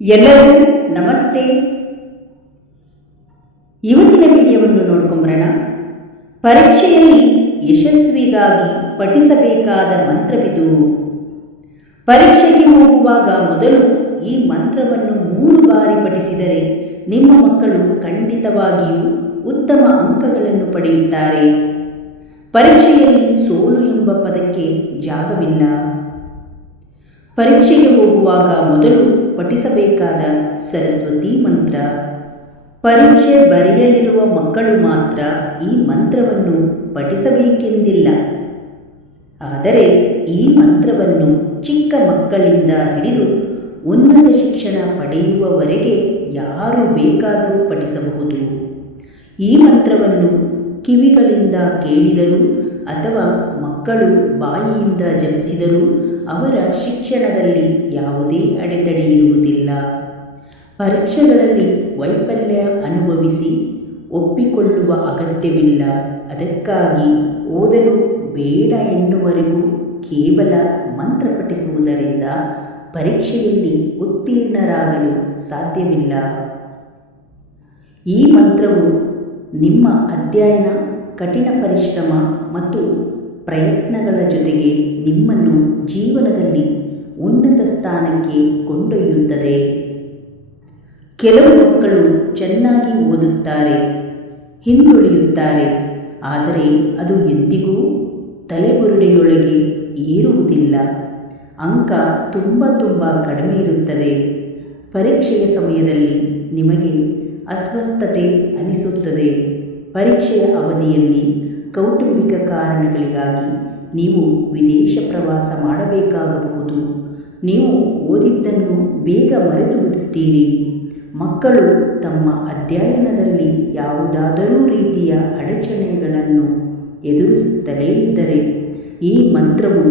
ಎಲ್ಲರಿಗೂ ನಮಸ್ತೆ. ಇವತ್ತಿನ ವಿಡಿಯೋವನ್ನು ನೋಡ್ಕೊಂಬರೋಣ. ಪರೀಕ್ಷೆಯಲ್ಲಿ ಯಶಸ್ವಿಗಾಗಿ ಪಠಿಸಬೇಕಾದ ಮಂತ್ರವಿದು. ಪರೀಕ್ಷೆಗೆ ಹೋಗುವಾಗ ಮೊದಲು ಈ ಮಂತ್ರವನ್ನು ಮೂರು ಬಾರಿ ಪಠಿಸಿದರೆ ನಿಮ್ಮ ಮಕ್ಕಳು ಖಂಡಿತವಾಗಿಯೂ ಉತ್ತಮ ಅಂಕಗಳನ್ನು ಪಡೆಯುತ್ತಾರೆ. ಪರೀಕ್ಷೆಯಲ್ಲಿ ಸೋಲು ಎಂಬ ಪದಕ್ಕೆ ಜಾಗವಿಲ್ಲ. ಪರೀಕ್ಷೆಗೆ ಹೋಗುವಾಗ ಮೊದಲು ಪಠಿಸಬೇಕಾದ ಸರಸ್ವತಿ ಮಂತ್ರ. ಪರೀಕ್ಷೆ ಬರೆಯಲಿರುವ ಮಕ್ಕಳು ಮಾತ್ರ ಈ ಮಂತ್ರವನ್ನು ಪಠಿಸಬೇಕೆಂದಿಲ್ಲ. ಆದರೆ ಈ ಮಂತ್ರವನ್ನು ಚಿಕ್ಕ ಮಕ್ಕಳಿಂದ ಹಿಡಿದು ಉನ್ನತ ಶಿಕ್ಷಣ ಪಡೆಯುವವರೆಗೆ ಯಾರು ಬೇಕಾದರೂ ಪಠಿಸಬಹುದು. ಈ ಮಂತ್ರವನ್ನು ಕಿವಿಗಳಿಂದ ಕೇಳಿದರೂ ಅಥವಾ ಮಕ್ಕಳು ಬಾಯಿಯಿಂದ ಜಪಿಸಿದರೂ ಅವರ ಶಿಕ್ಷಣದಲ್ಲಿ ಯಾವುದೇ ಅಡೆತಡೆ ಇರುವುದಿಲ್ಲ. ಪರೀಕ್ಷೆಗಳಲ್ಲಿ ವೈಫಲ್ಯ ಅನುಭವಿಸಿ ಒಪ್ಪಿಕೊಳ್ಳುವ ಅಗತ್ಯವಿಲ್ಲ. ಅದಕ್ಕಾಗಿ ಓದಲು ಬೇಡ ಎನ್ನುವರೆಗೂ ಕೇವಲ ಮಂತ್ರ ಪಠಿಸುವುದರಿಂದ ಪರೀಕ್ಷೆಯಲ್ಲಿ ಉತ್ತೀರ್ಣರಾಗಲು ಸಾಧ್ಯವಿಲ್ಲ. ಈ ಮಂತ್ರವು ನಿಮ್ಮ ಅಧ್ಯಯನ, ಕಠಿಣ ಪರಿಶ್ರಮ ಮತ್ತು ಪ್ರಯತ್ನಗಳ ಜೊತೆಗೆ ನಿಮ್ಮನ್ನು ಜೀವನದಲ್ಲಿ ಉನ್ನತ ಸ್ಥಾನಕ್ಕೆ ಕೊಂಡೊಯ್ಯುತ್ತದೆ. ಕೆಲವು ಮಕ್ಕಳು ಚೆನ್ನಾಗಿ ಓದುತ್ತಾರೆ, ಹಿಂದುಳಿಯುತ್ತಾರೆ, ಆದರೆ ಅದು ಎಂದಿಗೂ ತಲೆಬುರುಡೆಯೊಳಗೆ ಏರುವುದಿಲ್ಲ. ಅಂಕ ತುಂಬ ತುಂಬ ಕಡಿಮೆ ಇರುತ್ತದೆ. ಪರೀಕ್ಷೆಯ ಸಮಯದಲ್ಲಿ ನಿಮಗೆ ಅಸ್ವಸ್ಥತೆ ಅನಿಸುತ್ತದೆ. ಪರೀಕ್ಷೆಯ ಅವಧಿಯಲ್ಲಿ ಕೌಟುಂಬಿಕ ಕಾರಣಗಳಿಗಾಗಿ ನೀವು ವಿದೇಶ ಪ್ರವಾಸ ಮಾಡಬೇಕಾಗಬಹುದು. ನೀವು ಓದಿದ್ದನ್ನು ಬೇಗ ಮರೆತು ಬಿಡುತ್ತೀರಿ. ಮಕ್ಕಳು ತಮ್ಮ ಅಧ್ಯಯನದಲ್ಲಿ ಯಾವುದಾದರೂ ರೀತಿಯ ಅಡಚಣೆಗಳನ್ನು ಎದುರಿಸುತ್ತಲೇ ಇದ್ದರೆ, ಈ ಮಂತ್ರವು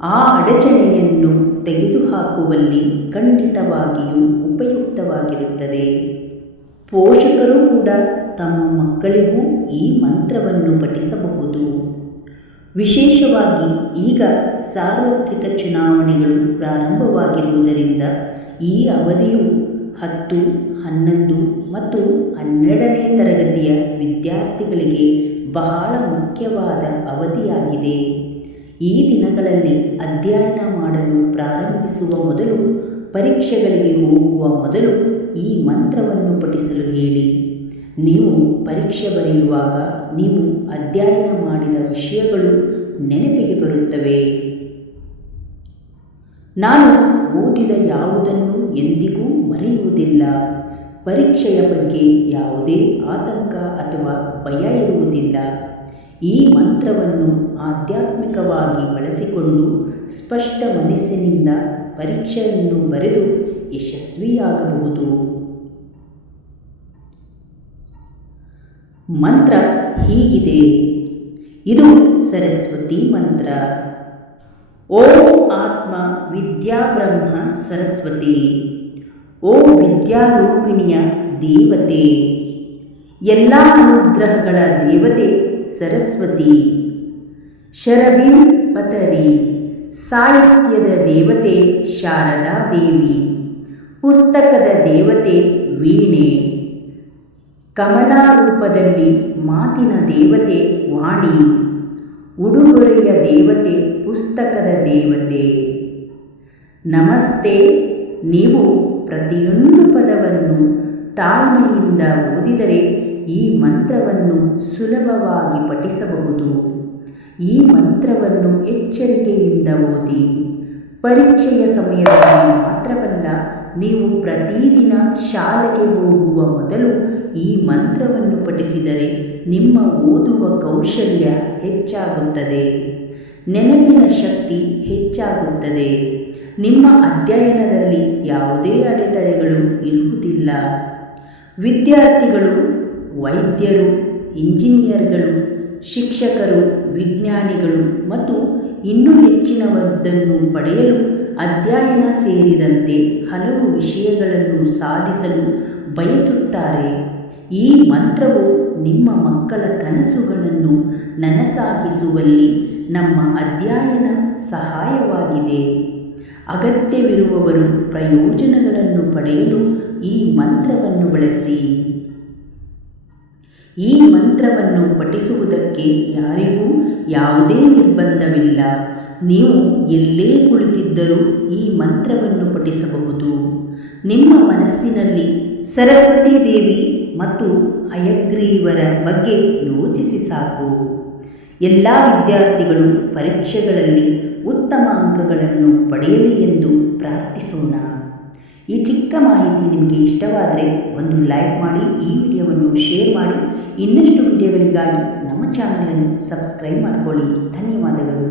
ಆ ಅಡಚಣೆಯನ್ನು ತೆಗೆದುಹಾಕುವಲ್ಲಿ ಖಂಡಿತವಾಗಿಯೂ ಉಪಯುಕ್ತವಾಗಿರುತ್ತದೆ. ಪೋಷಕರು ಕೂಡ ತಮ್ಮ ಮಕ್ಕಳಿಗೂ ಈ ಮಂತ್ರವನ್ನು ಪಠಿಸಬಹುದು. ವಿಶೇಷವಾಗಿ ಈಗ ಸಾರ್ವತ್ರಿಕ ಚುನಾವಣೆಗಳು ಪ್ರಾರಂಭವಾಗಿರುವುದರಿಂದ ಈ ಅವಧಿಯು ಹತ್ತು, ಹನ್ನೊಂದು ಮತ್ತು ಹನ್ನೆರಡನೇ ತರಗತಿಯ ವಿದ್ಯಾರ್ಥಿಗಳಿಗೆ ಬಹಳ ಮುಖ್ಯವಾದ ಅವಧಿಯಾಗಿದೆ. ಈ ದಿನಗಳಲ್ಲಿ ಅಧ್ಯಯನ ಮಾಡಲು ಪ್ರಾರಂಭಿಸುವ ಮೊದಲು ಪರೀಕ್ಷೆಗಳಿಗೆ ಹೋಗುವ ಮೊದಲು ಈ ಮಂತ್ರವನ್ನು ಪಠಿಸಲು ಹೇಳಿ. ನೀವು ಪರೀಕ್ಷೆ ಬರೆಯುವಾಗ ನೀವು ಅಧ್ಯಯನ ಮಾಡಿದ ವಿಷಯಗಳು ನೆನಪಿಗೆ ಬರುತ್ತವೆ. ನಾನು ಓದಿದ ಯಾವುದನ್ನು ಎಂದಿಗೂ ಮರೆಯುವುದಿಲ್ಲ. ಪರೀಕ್ಷೆಯ ಬಗ್ಗೆ ಯಾವುದೇ ಆತಂಕ ಅಥವಾ ಭಯ ಇರುವುದಿಲ್ಲ. ಈ ಮಂತ್ರವನ್ನು ಆಧ್ಯಾತ್ಮಿಕವಾಗಿ ಬಳಸಿಕೊಂಡು ಸ್ಪಷ್ಟ ಮನಸ್ಸಿನಿಂದ ಪರೀಕ್ಷೆಯನ್ನು ಬರೆದು ಯಶಸ್ವಿಯಾಗಬಹುದು. ಮಂತ್ರ ಹೀಗಿದೆ. ಇದು ಸರಸ್ವತಿ ಮಂತ್ರ. ಓಂ ಆತ್ಮ ವಿದ್ಯಾಬ್ರಹ್ಮ ಸರಸ್ವತಿ. ಓ ವಿದ್ಯಾರೂಪಿಣಿಯ ದೇವತೆ. ಎಲ್ಲ ಅನುಗ್ರಹಗಳ ದೇವತೆ ಸರಸ್ವತಿ. ಶರಬಿನ್ ಪತರಿ ಸಾಹಿತ್ಯದ ದೇವತೆ ಶಾರದಾ ದೇವಿ. ಪುಸ್ತಕದ ದೇವತೆ ವೀಣೆ. ಕಮಲಾರೂಪದಲ್ಲಿ ಮಾತಿನ ದೇವತೆ ವಾಣಿ ಉಡುಗೊರೆಯ ದೇವತೆ ಪುಸ್ತಕದ ದೇವತೆ. ನಮಸ್ತೆ, ನೀವು ಪ್ರತಿಯೊಂದು ಪದವನ್ನು ತಾಳ್ಮೆಯಿಂದ ಓದಿದರೆ ಈ ಮಂತ್ರವನ್ನು ಸುಲಭವಾಗಿ ಪಠಿಸಬಹುದು. ಈ ಮಂತ್ರವನ್ನು ಎಚ್ಚರಿಕೆಯಿಂದ ಓದಿ. ಪರೀಕ್ಷೆಯ ಸಮಯದಲ್ಲಿ ಮಾತ್ರವಲ್ಲ ನೀವು ಪ್ರತಿದಿನ ಶಾಲೆಗೆ ಹೋಗುವ ಮೊದಲು ಈ ಮಂತ್ರವನ್ನು ಪಠಿಸಿದರೆ ನಿಮ್ಮ ಓದುವ ಕೌಶಲ್ಯ ಹೆಚ್ಚಾಗುತ್ತದೆ. ನೆನಪಿನ ಶಕ್ತಿ ಹೆಚ್ಚಾಗುತ್ತದೆ. ನಿಮ್ಮ ಅಧ್ಯಯನದಲ್ಲಿ ಯಾವುದೇ ಅಡೆತಡೆಗಳು ಇರುವುದಿಲ್ಲ. ವಿದ್ಯಾರ್ಥಿಗಳು, ವೈದ್ಯರು, ಇಂಜಿನಿಯರ್ಗಳು ಶಿಕ್ಷಕರು, ವಿಜ್ಞಾನಿಗಳು ಮತ್ತು ಇನ್ನೂ ಹೆಚ್ಚಿನವದ್ದನ್ನು ಪಡೆಯಲು ಅಧ್ಯಯನ ಸೇರಿದಂತೆ ಹಲವು ವಿಷಯಗಳನ್ನು ಸಾಧಿಸಲು ಬಯಸುತ್ತಾರೆ. ಈ ಮಂತ್ರವು ನಿಮ್ಮ ಮಕ್ಕಳ ಕನಸುಗಳನ್ನು ನನಸಾಗಿಸುವಲ್ಲಿ ನಮ್ಮ ಅಧ್ಯಯನ ಸಹಾಯವಾಗಿದೆ. ಅಗತ್ಯವಿರುವವರು ಪ್ರಯೋಜನಗಳನ್ನು ಪಡೆಯಲು ಈ ಮಂತ್ರವನ್ನು ಬಳಸಿ. ಈ ಮಂತ್ರವನ್ನು ಪಠಿಸುವುದಕ್ಕೆ ಯಾರಿಗೂ ಯಾವುದೇ ನಿರ್ಬಂಧವಿಲ್ಲ. ನೀವು ಎಲ್ಲೇ ಕುಳಿತಿದ್ದರೂ ಈ ಮಂತ್ರವನ್ನು ಪಠಿಸಬಹುದು. ನಿಮ್ಮ ಮನಸ್ಸಿನಲ್ಲಿ ಸರಸ್ವತಿ ದೇವಿ ಮತ್ತು ಹಯಗ್ರೀವರ ಬಗ್ಗೆ ಯೋಚಿಸಿ ಸಾಕು. ಎಲ್ಲ ವಿದ್ಯಾರ್ಥಿಗಳು ಪರೀಕ್ಷೆಗಳಲ್ಲಿ ಉತ್ತಮ ಅಂಕಗಳನ್ನು ಪಡೆಯಲಿ ಎಂದು ಪ್ರಾರ್ಥಿಸೋಣ. ಈ ಚಿಕ್ಕ ಮಾಹಿತಿ ನಿಮಗೆ ಇಷ್ಟವಾದರೆ ಒಂದು ಲೈಕ್ ಮಾಡಿ, ಈ ವಿಡಿಯೋವನ್ನು ಶೇರ್ ಮಾಡಿ. ಇನ್ನಷ್ಟು ವಿಡಿಯೋಗಳಿಗಾಗಿ ನಮ್ಮ ಚಾನಲನ್ನು ಸಬ್ಸ್ಕ್ರೈಬ್ ಮಾಡಿಕೊಳ್ಳಿ. ಧನ್ಯವಾದಗಳು.